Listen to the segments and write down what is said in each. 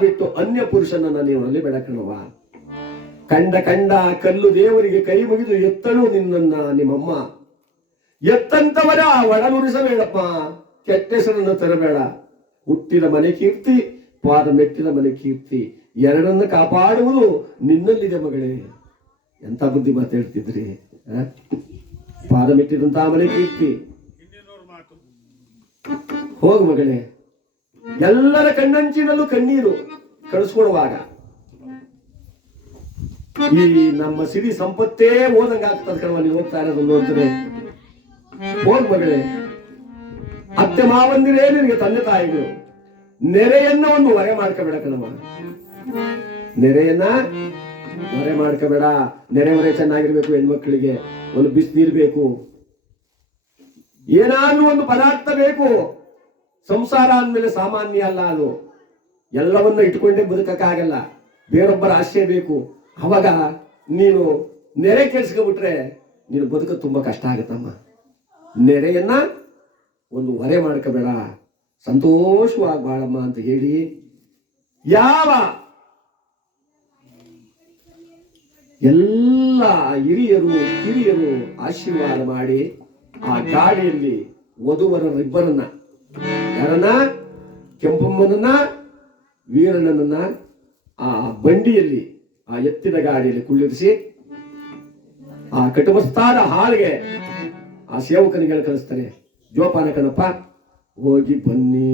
ಬಿಟ್ಟು ಅನ್ಯ ಪುರುಷನನ್ನ ನೀವಲ್ಲಿ ಬೆಳಕಣವ ಕಂಡ ಕಂಡ ಕಲ್ಲು ದೇವರಿಗೆ ಕೈ ಮುಗಿದು ಎತ್ತಳು ನಿನ್ನನ್ನ ನಿಮ್ಮಮ್ಮ. ಎತ್ತಂತವರ ಒಡನುರಿಸಬೇಡಪ್ಪ. ಕೆಟ್ಟ ಹೆಸರನ್ನು ತರಬೇಡ. ಹುಟ್ಟಿದ ಮನೆ ಕೀರ್ತಿ ಪಾದ ಮೆಟ್ಟಿದ ಮನೆ ಕೀರ್ತಿ. ಎರಡನ್ನ ಕಾಪಾಡುವುದು ನಿನ್ನಲ್ಲಿದೆ ಮಗಳೇ. ಎಂತ ಬುದ್ಧಿ ಮಾತಾಡ್ತಿದ್ರಿ? ಪಾದ ಮೆಟ್ಟಿದಂತಹ ಮನೆ ಕೀರ್ತಿ. ಹೋಗು ಮಗಳೇ. ಎಲ್ಲರ ಕಣ್ಣಂಚಿನಲ್ಲೂ ಕಣ್ಣೀರು ಕಳಿಸ್ಕೊಡುವಾಗ ಈ ನಮ್ಮ ಸಿರಿ ಸಂಪತ್ತೇ ಓದಂಗ ಆಗ್ತದ ಕಣವ ನೀವು ಹೋಗ್ತಾ ಇರೋದು ನೋಡ್ತಾರೆ ಹೋಗ್ ಮಗಳೇ. ಅತ್ತೆ ಮಾವಂದಿರೇ ನಿನಗೆ ತಂದೆ ತಾಯಿಗಳು. ನೆರೆಯನ್ನ ಒಂದು ಹೊರೆ ಮಾಡ್ಕೋಬೇಡ ಕಣಮ್ಮ ನೆರೆಯನ್ನ ಹೊರೆ ಮಾಡ್ಕೋಬೇಡ. ನೆರೆ ಹೊರೆ ಚೆನ್ನಾಗಿರ್ಬೇಕು ಹೆಣ್ಮಕ್ಳಿಗೆ. ಒಂದು ಬಿಸಿ ನೀರ್ಬೇಕು ಏನಾದ್ರೂ ಒಂದು ಪದಾರ್ಥ ಬೇಕು. ಸಂಸಾರ ಅಂದಮೇಲೆ ಸಾಮಾನ್ಯ ಅಲ್ಲ ಅದು. ಎಲ್ಲವನ್ನ ಇಟ್ಕೊಂಡೇ ಬದುಕಕ್ಕಾಗಲ್ಲ. ಬೇರೊಬ್ಬರ ಆಶ್ರಯ ಬೇಕು. ಅವಾಗ ನೀನು ನೆರೆ ಕೆಲ್ಸ್ಕೊಬಿಟ್ರೆ ನೀನು ಬದುಕ ತುಂಬಾ ಕಷ್ಟ ಆಗುತ್ತಮ್ಮ. ನೆರೆಯನ್ನ ಒಂದು ಹೊರೆ ಮಾಡ್ಕೋಬೇಡ. ಸಂತೋಷವಾಗಿ ಬಾಳಮ್ಮ ಅಂತ ಹೇಳಿ ಯಾವ ಎಲ್ಲ ಹಿರಿಯರು, ಕಿರಿಯರು ಆಶೀರ್ವಾದ ಮಾಡಿ ಆ ಗಾಡಿಯಲ್ಲಿ ವಧುವರರಿಬ್ಬರನ್ನ ಯಾರನ್ನ? ಕೆಂಪಮ್ಮನನ್ನ, ವೀರಣ್ಣನನ್ನ ಆ ಬಂಡಿಯಲ್ಲಿ, ಆ ಎತ್ತಿನ ಗಾಡಿಯಲ್ಲಿ ಕುಳ್ಳಿರಿಸಿ, ಆ ಕಟುಮಸ್ತಾದ ಹಾಳಿಗೆ ಆ ಸೇವಕನಿಗೆ ಕಳಿಸ್ತಾರೆ ಜೋಪಾನ ಕಣಪ್ಪ, ಹೋಗಿ ಬನ್ನಿ.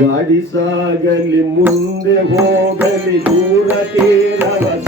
ಗಾಡಿ ಸಾಗಲಿ, ಮುಂದೆ ಹೋಗಲಿ, ದೂರ ತೀರವ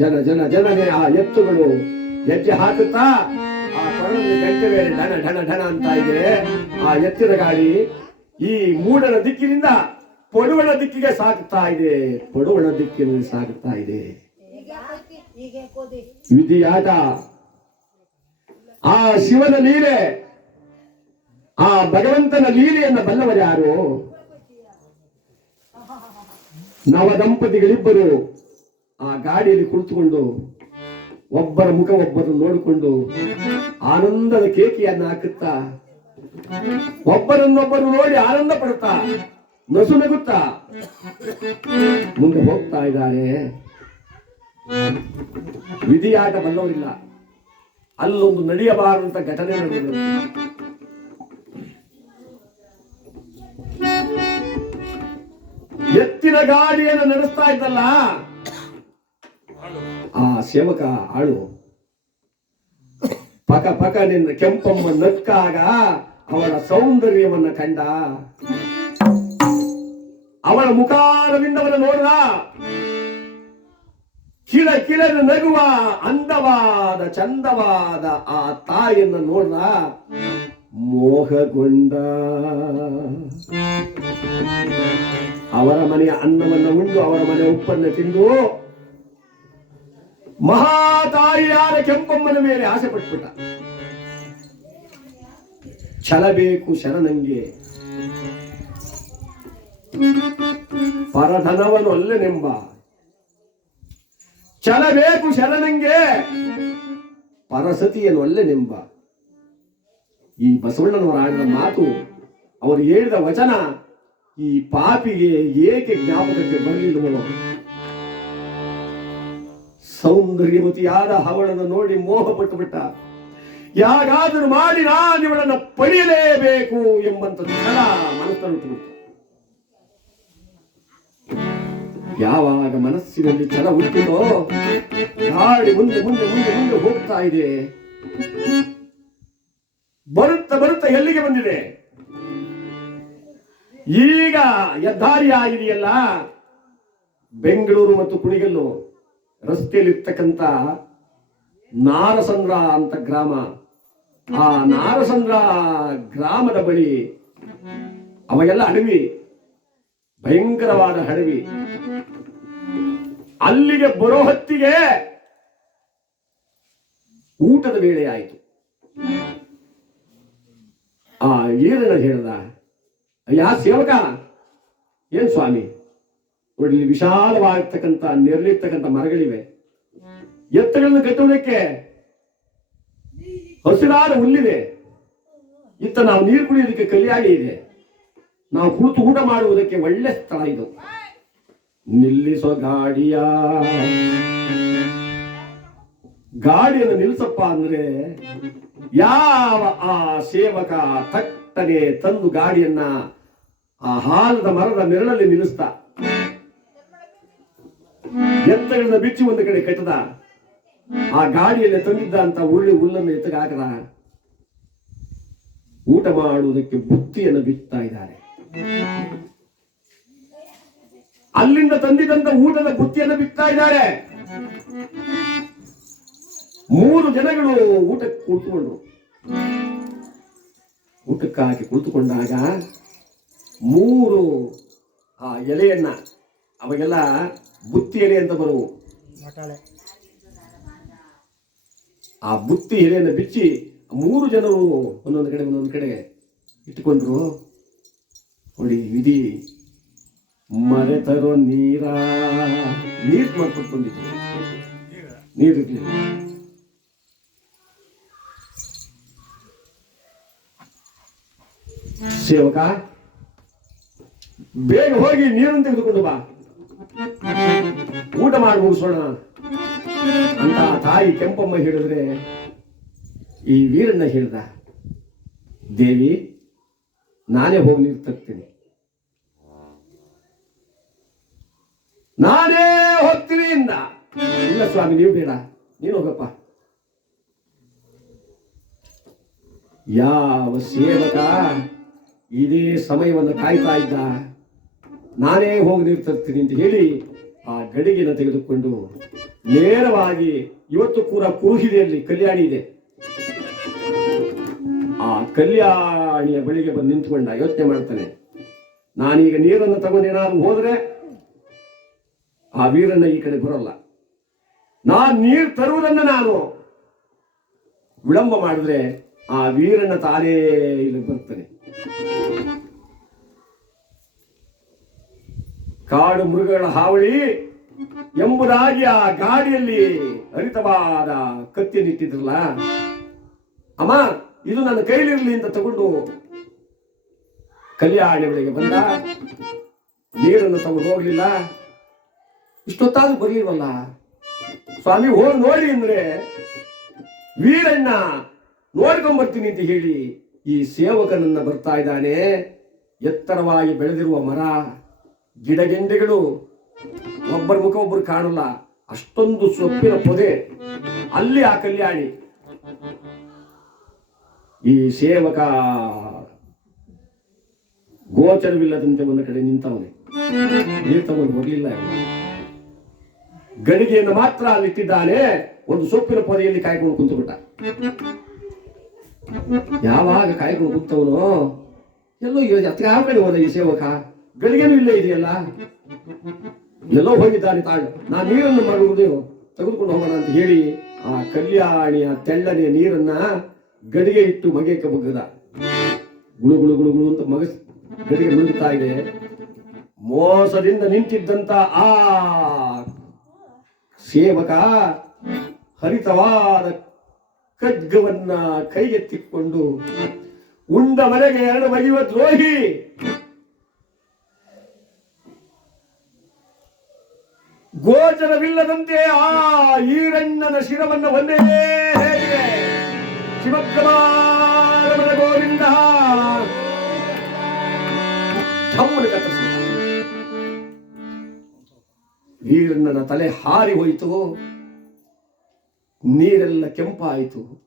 ಜನ ಜನ ಜನ ಜನ ಜನನೇ ಆ ಎತ್ತುಗಳು ಹೆಜ್ಜೆ ಹಾಕುತ್ತಾ ಆ ಕೊರಳಲ್ಲಿ ಗಂಟೆ ಢಣ ಢಣ ಢಣ ಅಂತ ಇದೆ. ಆ ಎತ್ತಿನ ಗಾಡಿ ಈ ಮೂಡನ ದಿಕ್ಕಿನಿಂದ ಪಡುವಣ ದಿಕ್ಕಿಗೆ ಸಾಗುತ್ತಾ ಇದೆ. ಪಡುವಣ ದಿಕ್ಕಿನಲ್ಲಿ ಸಾಗುತ್ತಾ ಇದೆ. ವಿಧಿಯಾಟ ಆ ಶಿವನ ಲೀಲೆ, ಆ ಭಗವಂತನ ಲೀಲೆಯನ್ನ ಬಲ್ಲವರು ಯಾರು? ನವ ದಂಪತಿಗಳಿಬ್ಬರು ಆ ಗಾಡಿಯಲ್ಲಿ ಕುಳಿತುಕೊಂಡು ಒಬ್ಬರ ಮುಖ ಒಬ್ಬರು ನೋಡಿಕೊಂಡು ಆನಂದದ ಕೇಕಿಯನ್ನ ಹಾಕುತ್ತಾ, ಒಬ್ಬರನ್ನೊಬ್ಬರು ನೋಡಿ ಆನಂದ ಪಡುತ್ತಾ, ನಸು ನಗುತ್ತಾ ಮುಂದೆ ಹೋಗ್ತಾ ಇದ್ದಾರೆ. ವಿಧಿಯಾಟ ಬಲ್ಲವರಿಲ್ಲ ಅಲ್ಲೊಂದು ನಡೆಯಬಾರದಂತ ಘಟನೆ ನಡೆದಿದೆ. ಎತ್ತಿನ ಗಾಡಿಯನ್ನು ನಡೆಸ್ತಾ ಇದ್ದಲ್ಲ ಆ ಸೇವಕ ಆಳು. ಪಕ ಪಕ ನಿನ್ನ ಕೆಂಪಮ್ಮ ನಕ್ಕಾಗ ಅವಳ ಸೌಂದರ್ಯವನ್ನ ಕಂಡ. ಅವಳ ಮುಖಾರದಿಂದ ಅವನ ನೋಡ್ದ ಕಿಳ ಕಿಳನ ನಗುವ ಅಂದವಾದ ಚಂದವಾದ ಆ ತಾಯಿಯನ್ನ ನೋಡ್ದ ಮೋಹಗೊಂಡ. ಅವರ ಮನೆಯ ಅನ್ನವನ್ನು ಉಂಡು, ಅವರ ಮನೆಯ ಉಪ್ಪನ್ನು ತಿಂದು ಮಹಾತಾಯಿಯಾದ ಕೆಂಪಮ್ಮನ ಮೇಲೆ ಆಸೆ ಪಟ್ಬಿಟ್ಟ. ಛಲ ಬೇಕು ಶರಣಂಗೆ. ಪರಧನವನು ಛಲ ಬೇಕು ಶರಣಂಗೆ. ಪರಸತಿಯನ್ನು ಅಲ್ಲನೆಂಬ ಈ ಬಸವಣ್ಣನವರ ಆಡಿದ ಮಾತು, ಅವರು ಹೇಳಿದ ವಚನ, ಈ ಪಾಪಿಗೆ ಏಕೆ ಜ್ಞಾಪಕಕ್ಕೆ ಬರಲಿಲ್ಲವೋ. ಸೌಂದರ್ಯವತಿಯಾದ ಹವಳನ ನೋಡಿ ಮೋಹಪಟ್ಟು ಬಿಟ್ಟ ಯಾರಾದರೂ ಮಾಡಿ ನಾನು ಇವಳನ್ನ ಪಡೆಯಲೇಬೇಕು ಎಂಬಂತ ಛಲ ಮನಸ್ಸನ್ನು ಯಾವಾಗ ಮನಸ್ಸಿನಲ್ಲಿ ಛಲ ಹುಟ್ಟಿದೋ ಗಾಳಿ ಮುಂದೆ ಮುಂದೆ ಮುಂದೆ ಮುಂದೆ ಹೋಗ್ತಾ ಇದೆ. ಬರುತ್ತಾ ಬರುತ್ತಾ ಎಲ್ಲಿಗೆ ಬಂದಿದೆ? ಈಗ ಹೆದ್ದಾರಿ ಆಗಿದೆಯಲ್ಲ ಬೆಂಗಳೂರು ಮತ್ತು ಕುಣಿಗಲ್ಲು. ರಸ್ತೆಯಲ್ಲಿರ್ತಕ್ಕಂಥ ನಾರಸಂದ್ರ ಅಂತ ಗ್ರಾಮ. ಆ ನಾರಸಂದ್ರ ಗ್ರಾಮದ ಬಳಿ ಅವಾಗೆಲ್ಲ ಅಡವಿ, ಭಯಂಕರವಾದ ಅಡವಿ. ಅಲ್ಲಿಗೆ ಬರೋ ಹೊತ್ತಿಗೆ ಊಟದ ವೇಳೆ ಆಯಿತು. ಆ ಏನ ಹೇಳ್ದ ಯಾ ಸೇವಕ, ಏನ್ ಸ್ವಾಮಿ? ಇಲ್ಲಿ ವಿಶಾಲವಾಗಿರ್ತಕ್ಕಂಥ ನೆರಳಿರ್ತಕ್ಕಂಥ ಮರಗಳಿವೆ. ಎತ್ತಗಳನ್ನು ಕಟ್ಟುವುದಕ್ಕೆ ಹಸಿರಾದ ಹುಲ್ಲಿದೆ. ಇತ್ತ ನಾವು ನೀರು ಕುಡಿಯೋದಕ್ಕೆ ಕಲಿಯಾಗಿ ಇದೆ. ನಾವು ಕೂತು ಊಟ ಮಾಡುವುದಕ್ಕೆ ಒಳ್ಳೆ ಸ್ಥಳ ಇದು. ನಿಲ್ಲಿಸೋ ಗಾಡಿಯ. ಗಾಡಿಯನ್ನು ನಿಲ್ಲಿಸಪ್ಪ ಅಂದ್ರೆ ಯಾವ ಆ ಸೇವಕ ತಟ್ಟನೆ ತಂದು ಗಾಡಿಯನ್ನ ಆ ಹಾಲದ ಮರದ ನೆರಳಲ್ಲಿ ನಿಲ್ಲಿಸ್ತ ಎತ್ತಗಳನ್ನ ಬಿಚ್ಚಿ ಒಂದು ಕಡೆ ಕಟ್ಟದ. ಆ ಗಾಡಿಯಲ್ಲಿ ತಂದಿದ್ದ ಅಂತ ಉಳ್ಳಿ ಹುಲ್ಲನ್ನು ಎತ್ತಗ ಹಾಕದ. ಊಟ ಮಾಡುವುದಕ್ಕೆ ಬುತ್ತಿಯನ್ನು ಬಿತ್ತಾ ಇದ್ದಾರೆ. ಅಲ್ಲಿಂದ ತಂದಿದ್ದಂತ ಊಟದ ಬುತ್ತಿಯನ್ನು ಬಿತ್ತಾ ಇದ್ದಾರೆ. ಮೂರು ಜನಗಳು ಊಟಕ್ಕೆ ಕುಳಿತುಕೊಂಡ್ರು ಊಟಕ್ಕಾಗಿ ಕುಳಿತುಕೊಂಡಾಗ ಮೂರು ಆ ಎಲೆಯನ್ನ ಅವಾಗೆಲ್ಲ ಬುತ್ತಿ ಎಲೆ ಅಂತ ಬರುವು. ಆ ಬುತ್ತಿ ಎಲೆಯನ್ನು ಬಿಚ್ಚಿ ಮೂರು ಜನರು ಒಂದೊಂದು ಕಡೆ ಒಂದೊಂದು ಕಡೆ ಇಟ್ಟುಕೊಂಡ್ರು. ನೋಡಿ ವಿಧಿ ಮರೆತರೋ ನೀರ ನೀರು ಮಾಡ್ಕೊಟ್ಟು ಬಂದಿದ್ರು. ನೀರು ಸೇವಕ ಬೇಗ ಹೋಗಿ ನೀರನ್ನು ತೆಗೆದುಕೊಂಡು ಬಾ. ಊಟ ಮಾಡಿ ಮುಗಿಸೋಣ ಅಂತ ತಾಯಿ ಕೆಂಪಮ್ಮ ಹೇಳಿದ್ರೆ, ಈ ವೀರಣ್ಣ ಹೇಳ್ದ, ದೇವಿ, ನಾನೇ ಹೋಗಿ ನೀರು ತರ್ತೀನಿ ನಾನೇ ಹೋಗ್ತೀನಿ ಇಂದ. ಇಲ್ಲ ಸ್ವಾಮಿ, ನೀವು ಬೇಡ. ನೀನು ಹೋಗಪ್ಪ. ಯಾವ ಸೇವಕ ಇದೇ ಸಮಯವನ್ನು ಕಾಯ್ತಾ ಇದ್ದ? ನಾನೇ ಹೋಗಿ ನೀರು ತರ್ತೀನಿ ಅಂತ ಹೇಳಿ ಆ ಗಡಿಗೆನ ತೆಗೆದುಕೊಂಡು ನೇರವಾಗಿ ಇವತ್ತು ಕೂಡ ಕುರುಹಿದೆಯಲ್ಲಿ ಕಲ್ಯಾಣಿ ಇದೆ. ಆ ಕಲ್ಯಾಣಿಯ ಬಳಿಗೆ ಬಂದು ನಿಂತ್ಕೊಂಡ ಯೋಚನೆ ಮಾಡ್ತಾನೆ. ನಾನೀಗ ನೀರನ್ನು ತಗೊಂಡು ಏನಾದ್ರು ಹೋದ್ರೆ ಆ ವೀರನ್ನ ಈ ಕಡೆ ಬರೋಲ್ಲ. ನಾನ್ ನೀರು ತರುವುದನ್ನ ನಾನು ವಿಳಂಬ ಮಾಡಿದ್ರೆ ಆ ವೀರಣ್ಣ ತಾನೇ ಇಲ್ಲಿ ಬರ್ತಾನೆ. ಕಾಡು ಮೃಗಗಳ ಹಾವಳಿ ಎಂಬುದಾಗಿ ಆ ಗಾಡಿಯಲ್ಲಿ ಹರಿತವಾದ ಕತ್ತಿಯನ್ನಿಟ್ಟಿದ್ರಲ್ಲ ಅಮ್ಮ, ಇದು ನನ್ನ ಕೈಲಿರಲಿ ಅಂತ ತಗೊಂಡು ಕಲ್ಯಾಣಿ ಒಳಗೆ ಬಂದ. ನೀರನ್ನು ತಗೊಂಡು ಹೋಗ್ಲಿಲ್ಲ. ಇಷ್ಟೊತ್ತಾದ್ರೂ ಬರ್ಲಿಲ್ವಲ್ಲ? ಸ್ವಾಮಿ, ಹೋಗಿ ನೋಡಿ ಅಂದ್ರೆ ವೀರಣ್ಣ ನೋಡ್ಕೊಂಬರ್ತೀನಿ ಅಂತ ಹೇಳಿ ಈ ಸೇವಕನನ್ನ ಬರ್ತಾ ಇದ್ದಾನೆ. ಎತ್ತರವಾಗಿ ಬೆಳೆದಿರುವ ಮರ. ಗಿಡಗೆಂಡೆಗಳು ಒಬ್ಬರ ಮುಖ ಒಬ್ಬರು ಕಾಣಲ್ಲ. ಅಷ್ಟೊಂದು ಸೊಪ್ಪಿನ ಪೊದೆ ಅಲ್ಲಿ ಆ ಕಲ್ಯಾಣಿ. ಈ ಸೇವಕ ಗೋಚರವಿಲ್ಲದಂತೆ ಒಂದು ಕಡೆ ನಿಂತವನೆ. ತಗೊಂಡು ಬರಲಿಲ್ಲ ಗಣಿಗೆಯನ್ನು ಮಾತ್ರ ಅಲ್ಲಿಟ್ಟಿದ್ದಾನೆ. ಒಂದು ಸೊಪ್ಪಿನ ಪೊದೆಯಲ್ಲಿ ಕಾಯ್ಕೊಂಡು ಕುಂತುಬಿಟ್ಟ. ಯಾವಾಗ ಕಾಯ್ಕೊಂಡು ಕುಂತವನು? ಎಲ್ಲೋ ಯಾವ ಕಡೆ ಹೋದ ಈ ಸೇವಕ. ಗಡಿಗೆನೂ ಇಲ್ಲೇ ಇದೆಯಲ್ಲ? ಎಲ್ಲೋ ಹೋಗಿದ್ದಾನೆ ತಾಳು. ನಾನು ನೀರನ್ನು ಮಾಡುವುದು ತೆಗೆದುಕೊಂಡು ಹೋಗೋಣ ಅಂತ ಹೇಳಿ ಆ ಕಲ್ಯಾಣಿಯ ತೆಳ್ಳನೆಯ ನೀರನ್ನ ಗಡಿಗೆ ಇಟ್ಟು ಮಗೆಕ ಬಗ್ಗದ ಗುಳು ಗುಳು ಗುಳು ಗುಳು ಅಂತ ಮಗ ಗಡಿಗೆ ಮುಳುಗುತ್ತಾ ಇದೆ. ಮೋಸದಿಂದ ನಿಂತಿದ್ದಂತ ಆ ಸೇವಕ ಹರಿತವಾದ ಖಡ್ಗವನ್ನ ಕೈಗೆತ್ತಿಕೊಂಡು ಉಂಡ ಮನೆಗೆ ಎರಡು ಬಗೆಯುವ ದ್ರೋಹಿ ಗೋಚರವಿಲ್ಲದಂತೆ ಆ ಈರಣ್ಣನ ಶಿರವನ್ನು ಒಂದೇ ಹೇಗೆ ಶಿವಕುಮಾರನ ಗೋವಿಂದ. ಕತ್ತರಿಸಿದ. ಈರಣ್ಣನ ತಲೆ ಹಾರಿ ಹೋಯಿತು. ನೀರೆಲ್ಲ ಕೆಂಪಾಯಿತು.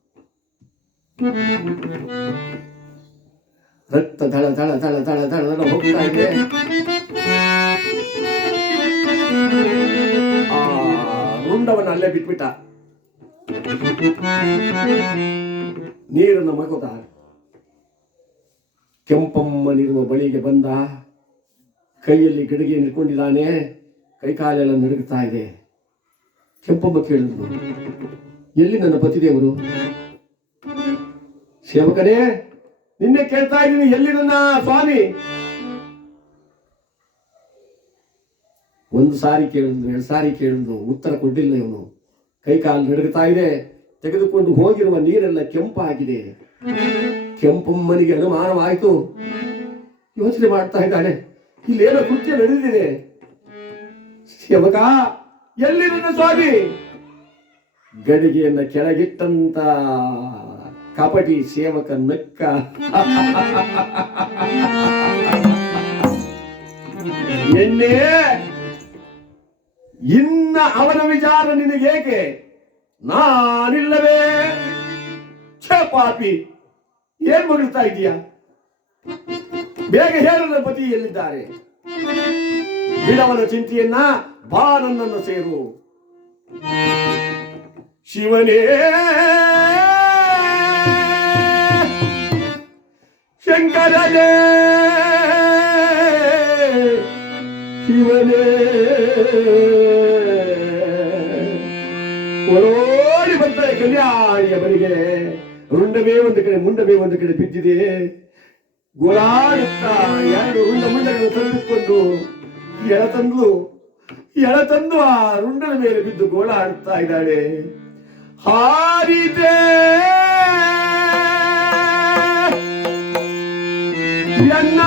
ರಕ್ತ ದಳ ದಳ ದಳ ದಳ ದಳ ಹೋಗ್ತಾ ಇದೆ. ಆ ಅಲ್ಲೇ ಬಿಟ್ಬಿಟ್ಟ. ನೀರನ್ನು ಮಗುದ ಕೆಂಪಮ್ಮನಿರುವ ಬಳಿಗೆ ಬಂದ. ಕೈಯಲ್ಲಿ ಗಿಡಗೆ ನಿಂತ್ಕೊಂಡಿದ್ದಾನೆ ಕೈಕಾಲೆಲ್ಲ ನಡುಗುತ್ತಾ ಇದೆ. ಕೆಂಪಮ್ಮ ಕೇಳಿದ್ರು ಎಲ್ಲಿ ನನ್ನ ಪತಿದೇವರು? ಸೇವಕನೇ, ನಿನ್ನೆ ಕೇಳ್ತಾ ಇದ್ದೀನಿ, ಎಲ್ಲಿ ನನ್ನ ಸ್ವಾಮಿ? ಒಂದು ಸಾರಿ ಕೇಳಿದ್ರು, ಎರಡು ಸಾರಿ ಕೇಳಿದ್ರು, ಉತ್ತರ ಕೊಟ್ಟಿಲ್ಲ ಇವನು. ಕೈ ಕಾಲು ನಡುಗುತ್ತಾ ಇದೆ, ತೆಗೆದುಕೊಂಡು ಹೋಗಿರುವ ನೀರೆಲ್ಲ ಕೆಂಪಾಗಿದೆ. ಕೆಂಪಮ್ಮನಿಗೆ ಅನುಮಾನವಾಯಿತು. ಯೋಚನೆ ಮಾಡ್ತಾ ಇದ್ದಾನೆ ಇಲ್ಲೇನೋ ಕೃತ್ಯ ನಡೆದಿದೆ. ಯಮಕ ಎಲ್ಲಿ ನನ್ನ ಸ್ವಾಮಿ? ಗಡಿಗೆಯನ್ನ ಕೆಳಗಿಟ್ಟಂತ ಕಪಟಿ ಸೇವಕ ನಕ್ಕ. ಎಣ್ಣೆ ಇನ್ನ ಅವನ ವಿಚಾರ ನಿನಗೇಕೆ ನಾನಿಲ್ಲವೇ. ಛೇ ಪಾಪಿ, ಏನ್ ಮುಗಿಸ್ತಾ ಇದೀಯ? ಬೇಗ ಹೇಳದ ಪತಿ ಎಲ್ಲಿದ್ದಾರೆ? ಬಿಡವನ ಚಿಂತೆಯನ್ನ ಬಾ ನನ್ನನ್ನು ಸೇರು. ಶಿವನೇ, ಶಂಕರನೇ. ಶಿವನೇ ಓಡೋಡಿ ಬರ್ತಾರೆ ಕಲ್ಯಾಣಿಯ ಬಳಿಗೆ, ರುಂಡವೇ ಒಂದು ಕಡೆ, ಮುಂಡವೇ ಒಂದು ಕಡೆ ಬಿದ್ದಿದೆ. ಗೋಳಾಡುತ್ತಾ ಎರಡು ರುಂಡ ಮುಂಡಗಳನ್ನು ತಂದುಕೊಂಡು ಎಳ ತಂದು ಎಳ ತಂದು ಆ ರುಂಡನ ಮೇಲೆ ಬಿದ್ದು ಗೋಳಾಡುತ್ತಾ ಇದ್ದಾಳೆ. ಹಾರಿದೆ ಎನ್ನ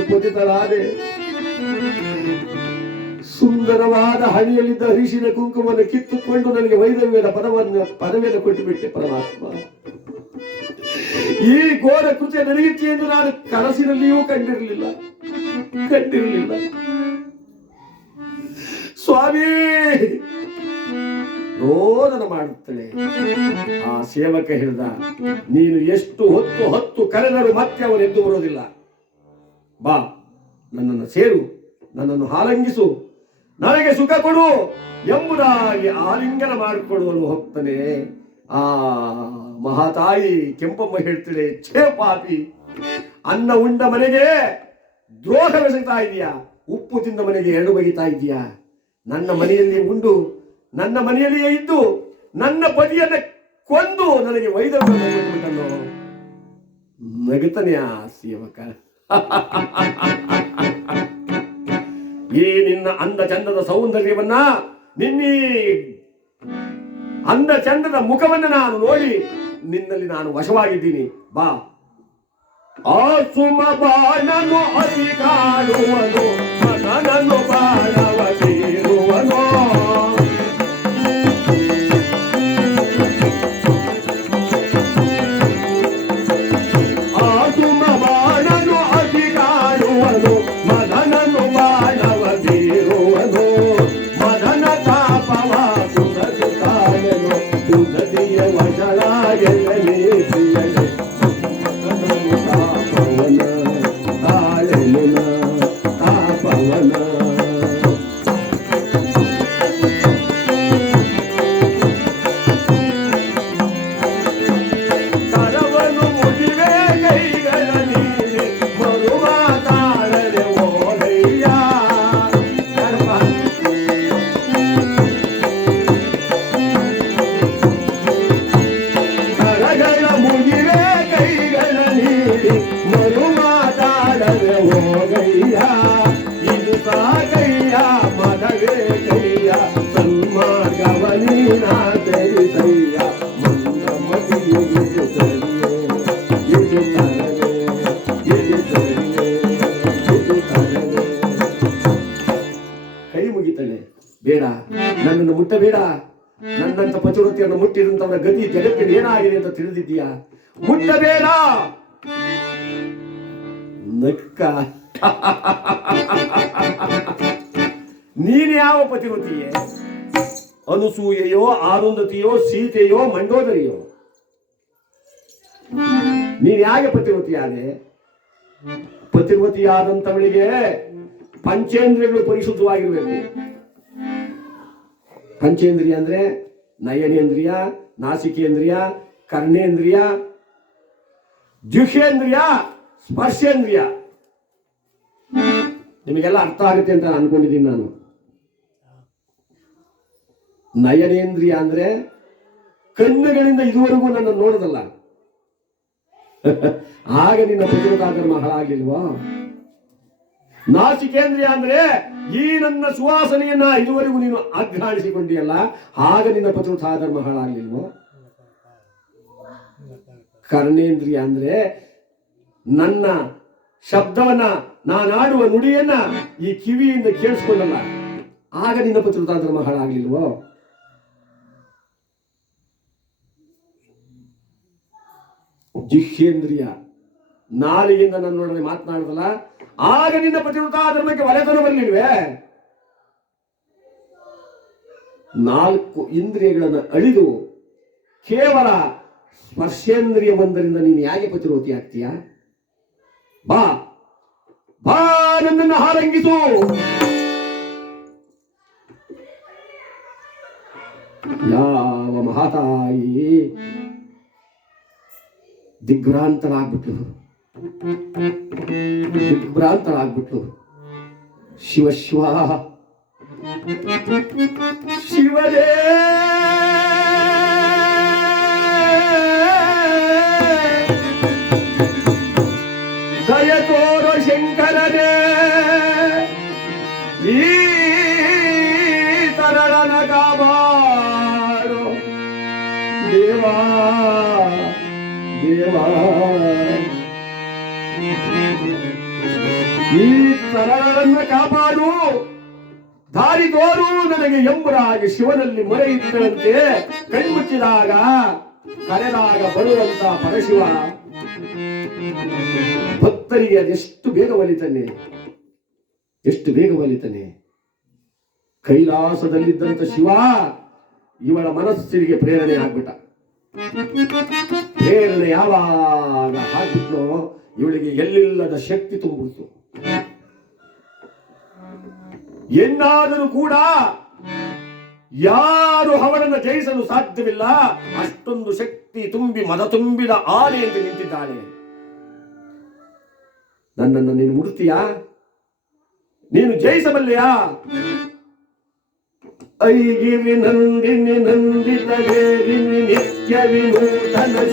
ಎಂದು ಸುಂದರವಾದ ಹಣಿಯಲ್ಲಿದ್ದ ಹರಿಶಿನ ಕುಂಕುಮವನ್ನು ಕಿತ್ತುಕೊಂಡು ನನಗೆ ವೈದವ್ಯದ ಪದವನ್ನು ಪದವಿಯನ್ನು ಕೊಟ್ಟು ಬಿಟ್ಟೆ ಪರಮಾತ್ಮ. ಈ ಘೋರ ಕೃತ್ಯ ನಡೆಯುತ್ತೆ ಎಂದು ನಾನು ಕನಸಿನಲ್ಲಿಯೂ ಕಂಡಿರಲಿಲ್ಲ. ಕಂಡಿರಲಿಲ್ಲ. ಸ್ವಾಮಿ, ರೋದನ ಮಾಡುತ್ತಳೆ ಆ ಸೇವಕ ಹೇಳಿದ, ನೀನು ಎಷ್ಟು ಹೊತ್ತು ಹೊತ್ತು ಕರೆದರೂ ಮತ್ತೆ ಅವನು ಎದ್ದು ಬರೋದಿಲ್ಲ. ಬಾ, ನನ್ನನ್ನು ಸೇರು, ನನ್ನನ್ನು ಹಾಲಂಗಿಸು. ನನಗೆ ಸುಖ ಕೊಡು ಎಂಬುದಾಗಿ ಆಲಿಂಗನ ಮಾಡಿಕೊಳ್ಳಲು ಹೋಗ್ತಾನೆ ಆ ಮಹಾತಾಯಿ ಕೆಂಪಮ್ಮ ಹೇಳ್ತಾಳೆ, ಛೇ ಪಾಪಿ, ಅನ್ನ ಉಂಡ ಮನೆಗೆ ದ್ರೋಹವೆಸಗ್ತಾ ಇದೆಯಾ ಉಪ್ಪು ತಿಂದ ಮನೆಗೆ ಎರಡು ಬಗಿತಾ ಇದೆಯಾ ನನ್ನ ಮನೆಯಲ್ಲಿ ಉಂಡು, ನನ್ನ ಮನೆಯಲ್ಲಿಯೇ ಇದ್ದು, ನನ್ನ ಪತಿಯನ್ನ ಕೊಂದು ನನಗೆ ಬಿಟ್ಟನು ನಗುತ್ತಾನೆ ಆ ಸೇವಕ. ಈ ನಿನ್ನ ಅಂದ ಚಂದದ ಸೌಂದರ್ಯವನ್ನ ನಿನ್ನಿ ಅಂದ ಚಂದದ ಮುಖವನ್ನ ನಾನು ನೋಡಿ ನಿನ್ನಲ್ಲಿ ನಾನು ವಶವಾಗಿದ್ದೀನಿ. ಬಾ. ಆ ಸುಮ ಬಾಣನು ಅಧಿಕಾರುವನು ಮನನನ್ನು ಬಾಣವ ಬೇಡ. ನನ್ನನ್ನು ಮುಟ್ಟಬೇಡ. ನನ್ನಂತ ಪಚುರುತಿಯನ್ನು ಮುಟ್ಟಿದಂತವರ ಗತಿ ಜಗತ್ತಿನ ಏನಾಗಿದೆ ಅಂತ ತಿಳಿದಿದ್ದೀಯಾ? ಮುಟ್ಟಬೇಡ. ನಕ್ಕ. ನೀನು ಯಾವ ಪತಿವತಿಯೇ ಅನುಸೂಯೆಯೋ, ಆರುಂಧತಿಯೋ, ಸೀತೆಯೋ, ಮಂಡೋದರಿಯೋ? ನೀನ್ ಯಾಕೆ ಪತಿವತಿಯಾದೆ ಪತಿವತಿಯಾದಂಥವಳಿಗೆ ಪಂಚೇಂದ್ರಿಯಗಳು ಪರಿಶುದ್ಧವಾಗಿರ್ಬೇಕು. ಪಂಚೇಂದ್ರಿಯ ಅಂದ್ರೆ ನಯನೇಂದ್ರಿಯ, ನಾಸಿಕೇಂದ್ರಿಯ, ಕರ್ಣೇಂದ್ರಿಯ ದ್ಯುಷೇಂದ್ರಿಯ ಸ್ಪರ್ಶೇಂದ್ರಿಯ. ನಿಮಗೆಲ್ಲ ಅರ್ಥ ಆಗುತ್ತೆ ಅಂತ ಅನ್ಕೊಂಡಿದ್ದೀನಿ ನಾನು. ನಯನೇಂದ್ರಿಯ ಅಂದ್ರೆ ಕಣ್ಣುಗಳಿಂದ ಇದುವರೆಗೂ ನನ್ನ ನೋಡೋದಲ್ಲ. ಆಗ ನಿನ್ನ ಪ್ರತಿರೋಧಾಧರ್ಮ ಹಾಳಾಗ್ಲಿಲ್ವಾ ನಾಸಿಕೇಂದ್ರಿಯ ಅಂದ್ರೆ ಈ ನನ್ನ ಸುವಾಸನೆಯನ್ನ ಇದುವರೆಗೂ ನೀನು ಅಗ್ರಾಣಿಸಿಕೊಂಡಿಯಲ್ಲ ಆಗ ನಿನ್ನ ಪತಿರೋಧಾಧರ್ಮ ಹಾಳಾಗ್ಲಿಲ್ವೋ ಕರ್ಣೇಂದ್ರಿಯ ಅಂದ್ರೆ ನನ್ನ ಶಬ್ದವನ್ನ, ನಾನಾಡುವ ನುಡಿಯನ್ನ ಈ ಕಿವಿಯಿಂದ ಕೇಳಿಸ್ಕೊಂಡಲ್ಲ, ಆಗ ನಿನ್ನ ಪತಿರೋಧಾಧರ್ಮ ಹಾಳಾಗ್ಲಿಲ್ವೋ ಜಿಹ್ಯೇಂದ್ರಿಯ ನಾಲಿಗೆಯಿಂದ ನನ್ನೊಡನೆ ಮಾತನಾಡುದಲ್ಲ ಆಗ ನಿನ್ನ ಧರ್ಮಕ್ಕೆ ಒಲೆತನ ಬರಲಿಲ್ವೇ ನಾಲ್ಕು ಇಂದ್ರಿಯಗಳನ್ನು ಅಳಿದು ಕೇವಲ ಸ್ಪರ್ಶೇಂದ್ರಿಯ ಒಂದರಿಂದ ನೀನು ಯಾಕೆ ಪ್ರತಿರೋಧಿ ಆಗ್ತೀಯ? ಬಾ ಬಾ, ನನ್ನನ್ನು ಹಾರಂಗಿಸು ಯಾವ ಮಹಾತಾಯಿ ದಿಗ್ಭ್ರಾಂತರಾಗ್ಬಿಟ್ಲು. ದಿಗ್ಭ್ರಾಂತರಾಗ್ಬಿಟ್ಲು ಶಿವ ಶಿವ. ಶಿವನೇ! ತರಳನ್ನ ಕಾಪಾಡು. ದಾರಿ ತೋರು ನನಗೆ ಎಂಬುದಾಗಿ ಶಿವನಲ್ಲಿ ಮೊರೆ ಇದ್ದರಂತೆ ಕಣ್ಮುಚ್ಚಿದಾಗ ಕರೆದಾಗ ಬರುವಂತ ಪರಶಿವ. ಭಕ್ತರಿಗೆ ಅದೆಷ್ಟು ಬೇಗ ಒಲಿತಾನೆ. ಎಷ್ಟು ಬೇಗ ಒಲಿತಾನೆ. ಕೈಲಾಸದಲ್ಲಿದ್ದಂತ ಶಿವ ಇವಳ ಮನಸ್ಸಿಗೆ ಪ್ರೇರಣೆ ಆಗ್ಬಿಟ್ಟ. ಪ್ರೇರಣೆ ಯಾವಾಗ ಹಾಕಿದ್ನೋ ಇವಳಿಗೆ ಎಲ್ಲಿಲ್ಲದ ಶಕ್ತಿ ತುಂಬಿಡ್ತು ಎನ್ನಾದರೂ ಕೂಡ ಯಾರು ಅವನನ್ನು ಜಯಿಸಲು ಸಾಧ್ಯವಿಲ್ಲ, ಅಷ್ಟೊಂದು ಶಕ್ತಿ ತುಂಬಿ, ಮದ ತುಂಬಿದ ಆನೆಯಂತೆ ನಿಂತಿದ್ದಾನೆ. ನನ್ನನ್ನು ನೀನು ಮುಡುತ್ತೀಯಾ ನೀನು ಜಯಿಸಬಲ್ಲೆಯಾ? ಐಗಿರಿ ನಂದಿನಿ ನಂದಿತ ನಿತ್ಯ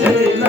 ಶೈಲ